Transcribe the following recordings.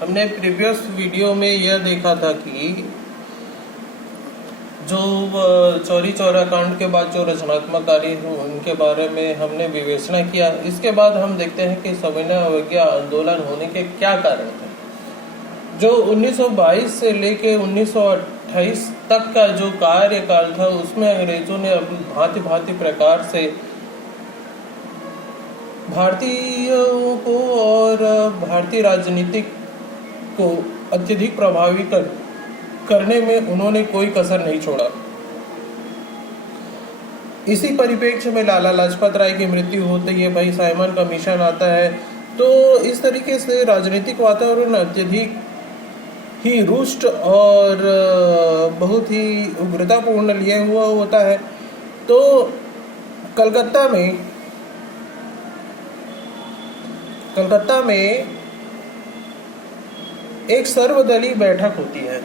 हमने previous video में यह देखा था कि जो चौरी चौरा कांड के बाद जो रचनात्मक कार्य हुए उनके बारे में हमने विवेचना किया। इसके बाद हम देखते हैं कि सविनय अवज्ञा आंदोलन होने के क्या कारण थे। जो 1922 से लेके 1928 तक का जो कार्यकाल था उसमें अंग्रेजों ने भांति भांति प्रकार से भारतीयों को और भारतीय राजनीतिक को अत्यधिक प्रभावित करने में उन्होंने कोई कसर नहीं छोड़ा। इसी परिप्रेक्ष्य में लाला लाजपत राय की मृत्यु होते ही भाई साइमन कमीशन आता है। तो इस तरीके से राजनीतिक वातावरण अत्यधिक ही रुष्ट और बहुत ही उग्रतापूर्ण लिए हुआ होता है। तो कलकत्ता में एक सर्वदलीय बैठक होती है।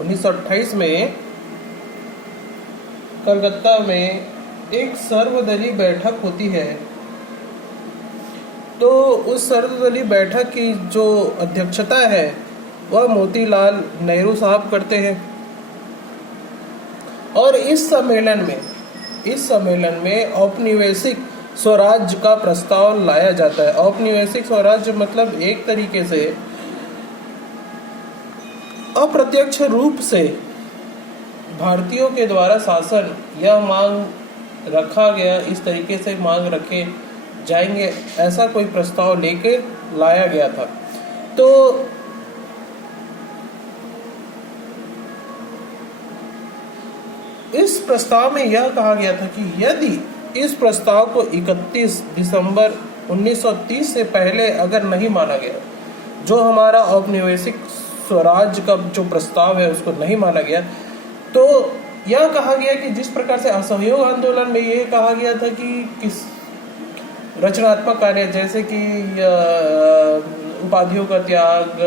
1928 में कलकत्ता में एक सर्वदलीय बैठक होती है। तो उस सर्वदलीय बैठक की जो अध्यक्षता है वह मोतीलाल नेहरू साहब करते हैं। और इस सम्मेलन में औपनिवेशिक स्वराज्य का प्रस्ताव लाया जाता है। औपनिवेशिक स्वराज्य मतलब एक तरीके से अप्रत्यक्ष रूप से भारतीयों के द्वारा शासन यह मांग रखा गया, इस तरीके से मांग रखे जाएंगे ऐसा कोई प्रस्ताव लेके लाया गया था। तो इस प्रस्ताव में यह कहा गया था कि यदि इस प्रस्ताव को 31 दिसंबर 1930 से पहले अगर नहीं माना गया, जो हमारा औपनिवेशिक स्वराज्य का जो प्रस्ताव है उसको नहीं माना गया, तो यह कहा गया कि जिस प्रकार से असहयोग आंदोलन में यह कहा गया था कि किस रचनात्मक कार्य जैसे कि उपाधियों का त्याग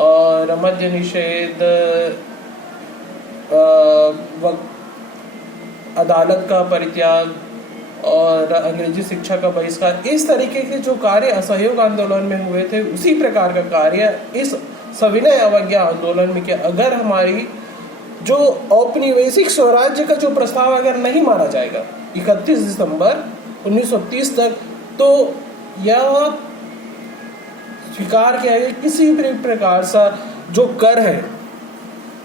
और मद्य निषेध, अदालत का परित्याग और अंग्रेजी शिक्षा का बहिष्कार, इस तरीके के जो कार्य असहयोग आंदोलन में हुए थे उसी प्रकार का कार्य इस सविनय अवज्ञा आंदोलन में किया। अगर हमारी जो औपनिवेशिक स्वराज्य का जो प्रस्ताव अगर नहीं माना जाएगा 31 दिसंबर 1930 तक, तो यह स्वीकार किया गया किसी भी प्रकार सा जो कर है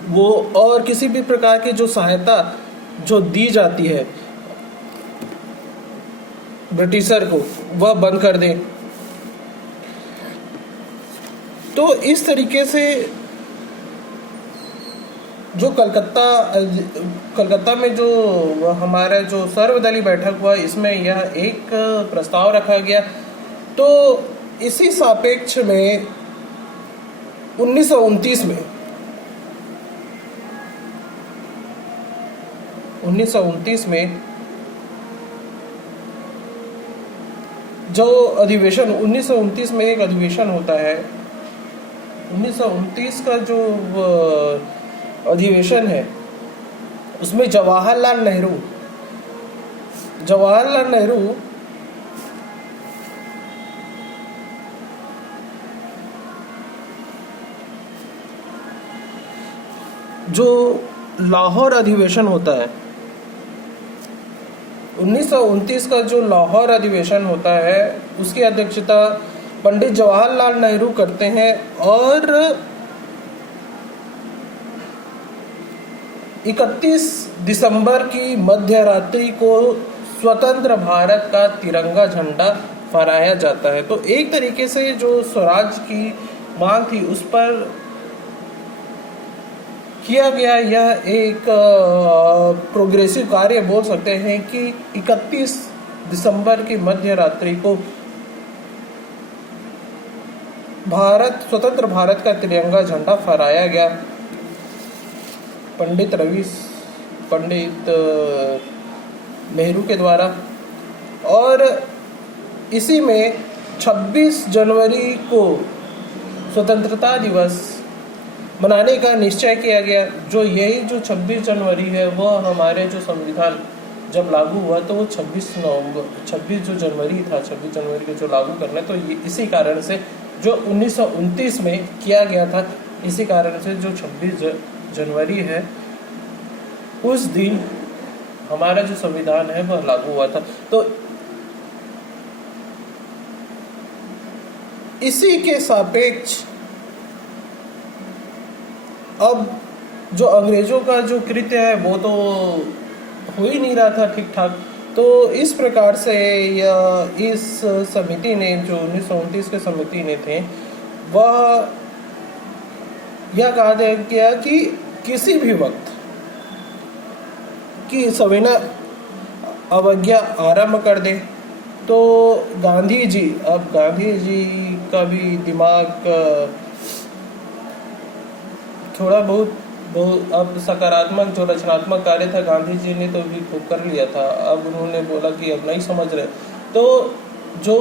वो और किसी भी प्रकार की जो सहायता जो दी जाती है ब्रिटिशर को वह बंद कर दें। तो इस तरीके से जो कलकत्ता में जो हमारा जो सर्वदलीय बैठक हुआ इसमें यह एक प्रस्ताव रखा गया। तो इसी सापेक्ष में 1929 में जो अधिवेशन 1929 में एक अधिवेशन होता है। 1929 का जो अधिवेशन है उसमें जवाहरलाल नेहरू जो लाहौर अधिवेशन होता है 1929 का जो लाहौर अधिवेशन होता है उसकी अध्यक्षता पंडित जवाहरलाल नेहरू करते हैं। और 31 दिसंबर की मध्य रात्रि को स्वतंत्र भारत का तिरंगा झंडा फहराया जाता है। तो एक तरीके से जो स्वराज की मांग थी उस पर किया गया यह एक प्रोग्रेसिव कार्य बोल सकते हैं कि 31 दिसंबर की मध्य रात्रि को स्वतंत्र भारत का तिरंगा झंडा फहराया गया पंडित नेहरू के द्वारा। और इसी में 26 जनवरी को स्वतंत्रता दिवस मनाने का निश्चय किया गया। जो 26 जनवरी है वह हमारे जो संविधान जब लागू हुआ तो वो 26 जनवरी को जो लागू करना है, तो ये इसी कारण से जो 1929 में किया गया था। इसी कारण से जो 26 जनवरी है उस दिन हमारा जो संविधान है वह लागू हुआ था। तो इसी के सापेक्ष अब जो अंग्रेजों का जो कृत्य है वो तो हो ही नहीं रहा था ठीक ठाक। तो इस प्रकार से इस समिति ने जो 1929 के समिति ने थे वह यह कहा गया कि किसी भी वक्त की सविनय अवज्ञा आरंभ कर दे। तो गांधी जी का भी दिमाग थोड़ा बहुत अब सकारात्मक जो रचनात्मक कार्य था गांधी जी ने तो भी खूब कर लिया था। अब उन्होंने बोला कि अब नहीं समझ रहे। तो जो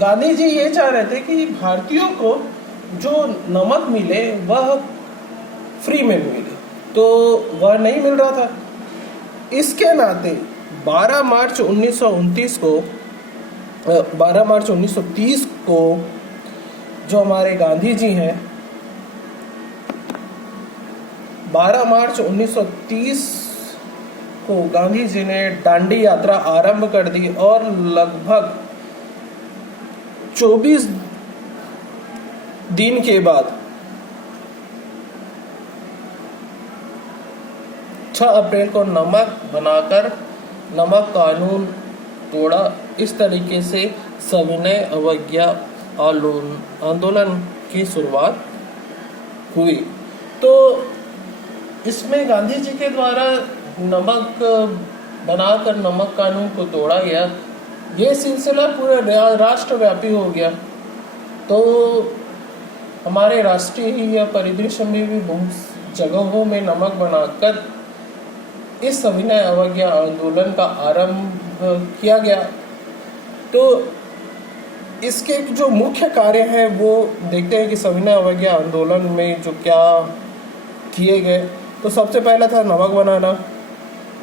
गांधी जी ये चाह रहे थे कि भारतीयों को जो नमक मिले वह फ्री में मिले, तो वह नहीं मिल रहा था। इसके नाते 12 मार्च 1929 को जो हमारे गांधी जी हैं 12 मार्च 1930 को गांधी जी ने दांडी यात्रा आरंभ कर दी और लगभग 24 दिन के बाद 6 अप्रैल को नमक बनाकर नमक कानून तोड़ा। इस तरीके से सविनय अवज्ञा आंदोलन की शुरुआत हुई। तो इसमें गांधी जी के द्वारा नमक बनाकर नमक कानून को तोड़ा गया। ये सिलसिला पूरे राष्ट्रव्यापी हो गया। तो हमारे राष्ट्रीय परिदृश्य में भी बहुत जगहों में नमक बनाकर इस सविनय अवज्ञा आंदोलन का आरंभ किया गया। तो इसके जो मुख्य कार्य हैं वो देखते हैं कि सविनय अवज्ञा आंदोलन में जो क्या किए गए। तो सबसे पहला था नमक बनाना,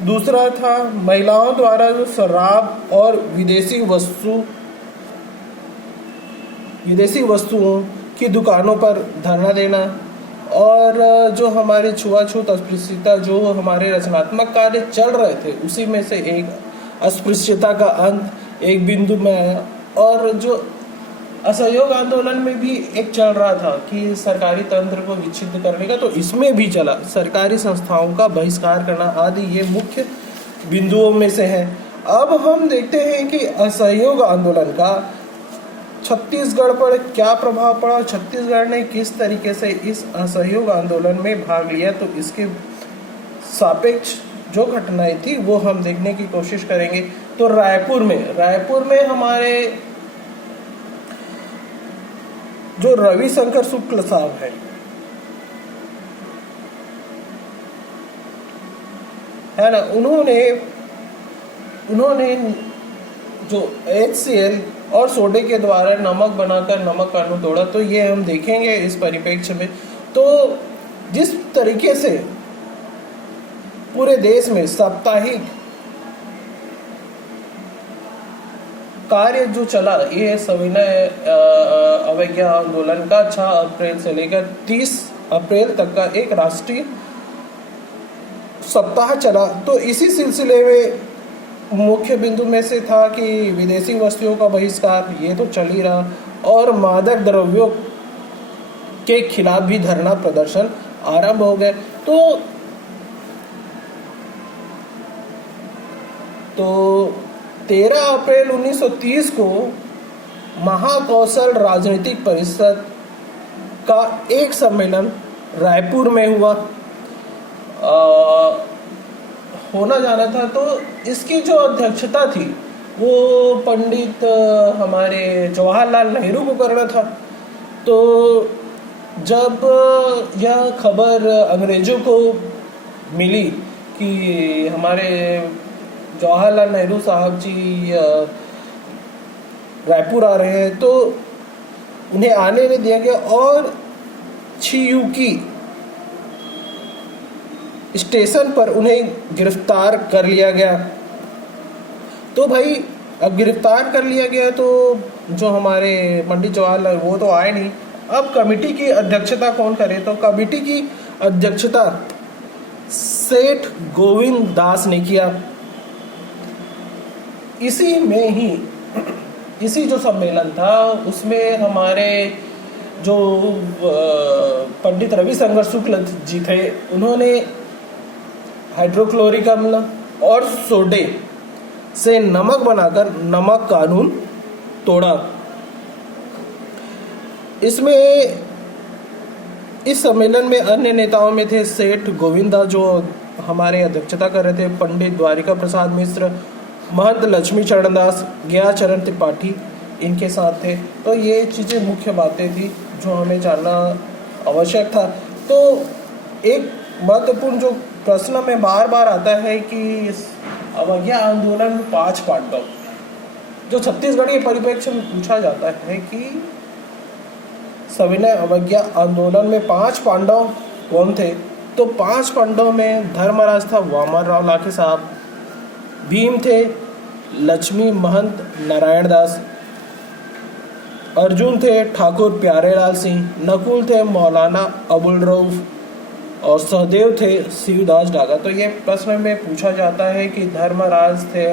दूसरा था महिलाओं द्वारा जो शराब और विदेशी वस्तुओं की दुकानों पर धरना देना, और जो हमारे छुआछूत अस्पृश्यता जो हमारे रचनात्मक कार्य चल रहे थे उसी में से एक अस्पृश्यता का अंत एक बिंदु में आया। और जो असहयोग आंदोलन में भी एक चल रहा था कि सरकारी तंत्र को विच्छिन्न करने का, तो इसमें भी चला सरकारी संस्थाओं का बहिष्कार करना आदि, ये मुख्य बिंदुओं में से है। अब हम देखते हैं कि असहयोग आंदोलन का छत्तीसगढ़ पर क्या प्रभाव पड़ा, छत्तीसगढ़ ने किस तरीके से इस असहयोग आंदोलन में भाग लिया। तो इसके सापेक्ष जो घटनाएं थी वो हम देखने की कोशिश करेंगे। तो रायपुर में हमारे जो रविशंकर शुक्ल साहब है ना, उन्होंने जो HCl और सोडे के द्वारा नमक बनाकर नमक कानून तोड़ा। तो ये हम देखेंगे इस परिप्रेक्ष्य में। तो जिस तरीके से पूरे देश में साप्ताहिक कार्य जो चला, ये सविनय अवज्ञा आंदोलन का 6 अप्रैल से लेकर 30 अप्रैल तक का एक राष्ट्रीय सप्ताह चला। तो इसी सिलसिले में मुख्य बिंदु में से था कि विदेशी वस्तुओं का बहिष्कार, ये तो चल ही रहा, और मादक द्रव्यों के खिलाफ भी धरना प्रदर्शन आरंभ हो गए। तो 13 अप्रैल 1930 को महाकौशल राजनीतिक परिषद का एक सम्मेलन रायपुर में हुआ होना जाना था। तो इसकी जो अध्यक्षता थी वो पंडित हमारे जवाहरलाल नेहरू को करना था। तो जब यह खबर अंग्रेजों को मिली कि हमारे जवाहरलाल नेहरू साहब जी रायपुर आ रहे हैं, तो उन्हें आने नहीं दिया गया और छियुकी स्टेशन पर उन्हें गिरफ्तार कर लिया गया। तो भाई अब गिरफ्तार कर लिया गया तो जो हमारे पंडित जवाहरलाल वो तो आए नहीं। अब कमेटी की अध्यक्षता कौन करे, तो कमेटी की अध्यक्षता सेठ गोविंद दास ने किया। इसी जो सम्मेलन था उसमें हमारे जो पंडित रविशंकर शुक्ल जी थे, उन्होंने हाइड्रोक्लोरिक अम्ल और सोडे से नमक बनाकर नमक कानून तोड़ा। इस सम्मेलन में अन्य नेताओं में थे सेठ गोविंदा जो हमारे अध्यक्षता कर रहे थे, पंडित द्वारिका प्रसाद मिश्र, महंत लक्ष्मी चरण दास, गया चरण त्रिपाठी इनके साथ थे। तो ये चीज़ें मुख्य बातें थी जो हमें जानना आवश्यक था। तो एक महत्वपूर्ण जो प्रश्न में बार बार आता है कि इस अवज्ञा आंदोलन में 5 पांडव, जो छत्तीसगढ़ के परिप्रेक्ष्य में पूछा जाता है कि सविनय अवज्ञा आंदोलन में 5 पांडव कौन थे, तो 5 पांडव में धर्मराज था वामन राव लाखे साहब, भीम थे लक्ष्मी महंत नारायण दास, अर्जुन थे ठाकुर प्यारेलाल सिंह, नकुल थे मौलाना अबुल रऊफ और सहदेव थे शिवदास डागा। तो ये प्रश्न में पूछा जाता है कि धर्मराज थे,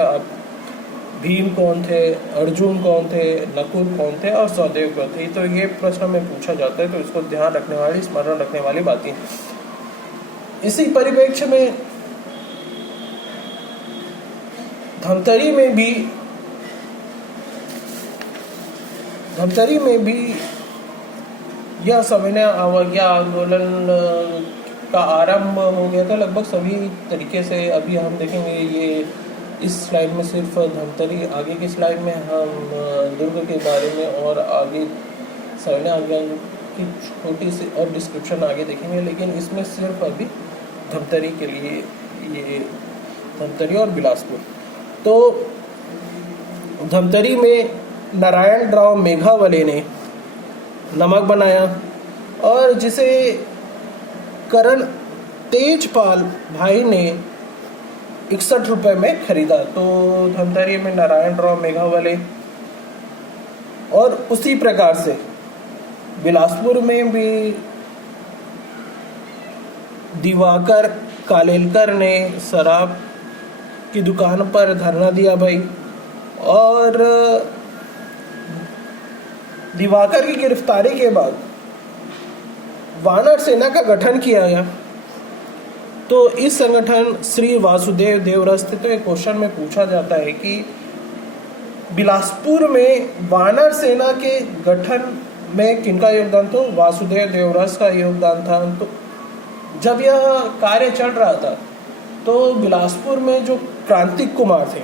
भीम कौन थे, अर्जुन कौन थे, नकुल कौन थे और सहदेव कौन थे। तो ये प्रश्न में पूछा जाता है, तो इसको ध्यान रखने वाली, स्मरण रखने वाली बातें। इसी परिप्रेक्ष्य में धमतरी में भी यह सविनय अवज्ञा आंदोलन का आरंभ हो गया था लगभग सभी तरीके से। अभी हम देखेंगे ये इस स्लाइड में सिर्फ धमतरी, आगे की स्लाइड में हम दुर्ग के बारे में और आगे सविनय अवज्ञा की छोटी सी और डिस्क्रिप्शन आगे देखेंगे, लेकिन इसमें सिर्फ अभी धमतरी के लिए, ये धमतरी और बिलासपुर। तो धमतरी में नारायण राव मेघावले ने नमक बनाया और जिसे करण तेजपाल भाई ने 61 रुपए में खरीदा। तो धमतरी में नारायण राव मेघावले, और उसी प्रकार से बिलासपुर में भी दिवाकर कालेलकर ने शराब की दुकान पर धरना दिया भाई, और दिवाकर की गिरफ्तारी के बाद वानर सेना का गठन किया गया। तो इस संगठन श्री वासुदेव देवरस थे। तो एक क्वेश्चन में पूछा जाता है कि बिलासपुर में वानर सेना के गठन में किनका योगदान, तो वासुदेव देवरस का योगदान था। तो जब यह कार्य चल रहा था तो बिलासपुर में जो क्रांतिक कुमार थे,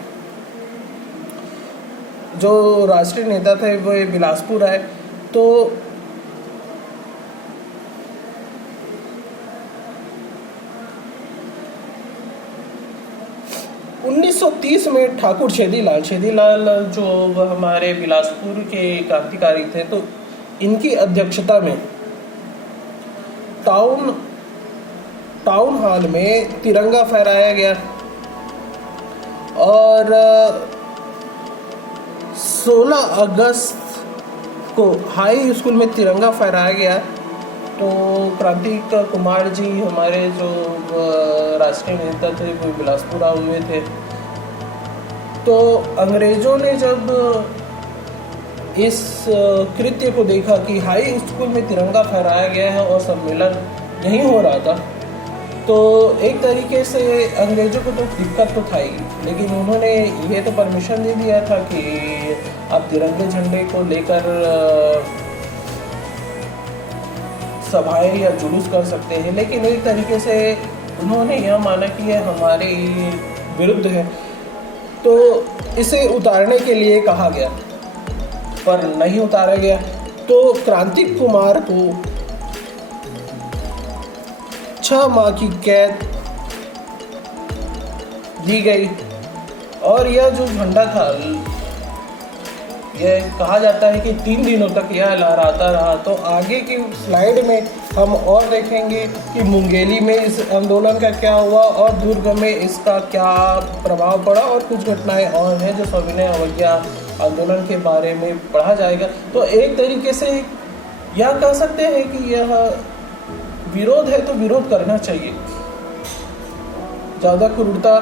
जो राष्ट्रीय नेता थे, वो बिलासपुर आए। तो (1930) में ठाकुर छेदीलाल जो हमारे बिलासपुर के क्रांतिकारी थे, तो इनकी अध्यक्षता में टाउन हॉल में तिरंगा फहराया गया और 16 अगस्त को हाई स्कूल में तिरंगा फहराया गया। तो क्रांतिक कुमार जी हमारे जो राष्ट्रीय नेता थे वो बिलासपुर आए हुए थे। तो अंग्रेजों ने जब इस कृत्य को देखा कि हाई स्कूल में तिरंगा फहराया गया है और सम्मेलन यहीं हो रहा था, तो एक तरीके से अंग्रेजों को तो दिक्कत तो था ही, लेकिन उन्होंने ये तो परमिशन दे दिया था कि आप तिरंगे झंडे को लेकर सभाएं या जुलूस कर सकते हैं। लेकिन एक तरीके से उन्होंने यह माना कि यह हमारे विरुद्ध है, तो इसे उतारने के लिए कहा गया, पर नहीं उतारा गया। तो क्रांतिक कुमार को 6 माह की कैद दी गई और यह जो झंडा था, यह कहा जाता है कि 3 दिनों तक यह लहराता रहा। तो आगे की स्लाइड में हम और देखेंगे कि मुंगेली में इस आंदोलन का क्या हुआ और दुर्ग में इसका क्या प्रभाव पड़ा, और कुछ घटनाएं और हैं जो सविनय अवज्ञा आंदोलन के बारे में पढ़ा जाएगा तो एक तरीके से यह कह सकते हैं कि यह विरोध है तो विरोध करना चाहिए। ज़्यादा क्रूरता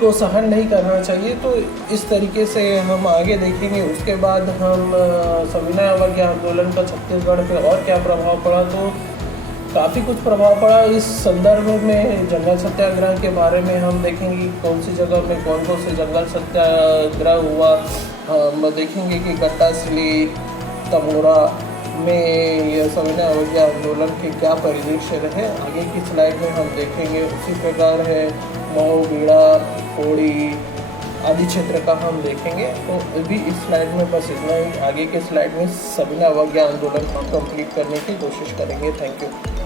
को सहन नहीं करना चाहिए। तो इस तरीके से हम आगे देखेंगे। उसके बाद हम सविनय अवज्ञा आंदोलन का छत्तीसगढ़ पे और क्या प्रभाव पड़ा, तो काफ़ी कुछ प्रभाव पड़ा। इस संदर्भ में जंगल सत्याग्रह के बारे में हम देखेंगे कौन सी जगह में कौन कौन से जंगल सत्याग्रह हुआ। हम देखेंगे कि गट्टासिली, तमोरा में यह सविनय अवज्ञा आंदोलन के क्या परिदृश्य रहे, आगे की स्लाइड में हम देखेंगे। उसी प्रकार है मऊ, बीड़ा, कोड़ी आदि क्षेत्र का हम देखेंगे। तो अभी इस स्लाइड में बस इतना ही। आगे के स्लाइड में सविनय अवज्ञा आंदोलन को कंप्लीट करने की कोशिश करेंगे। Thank you.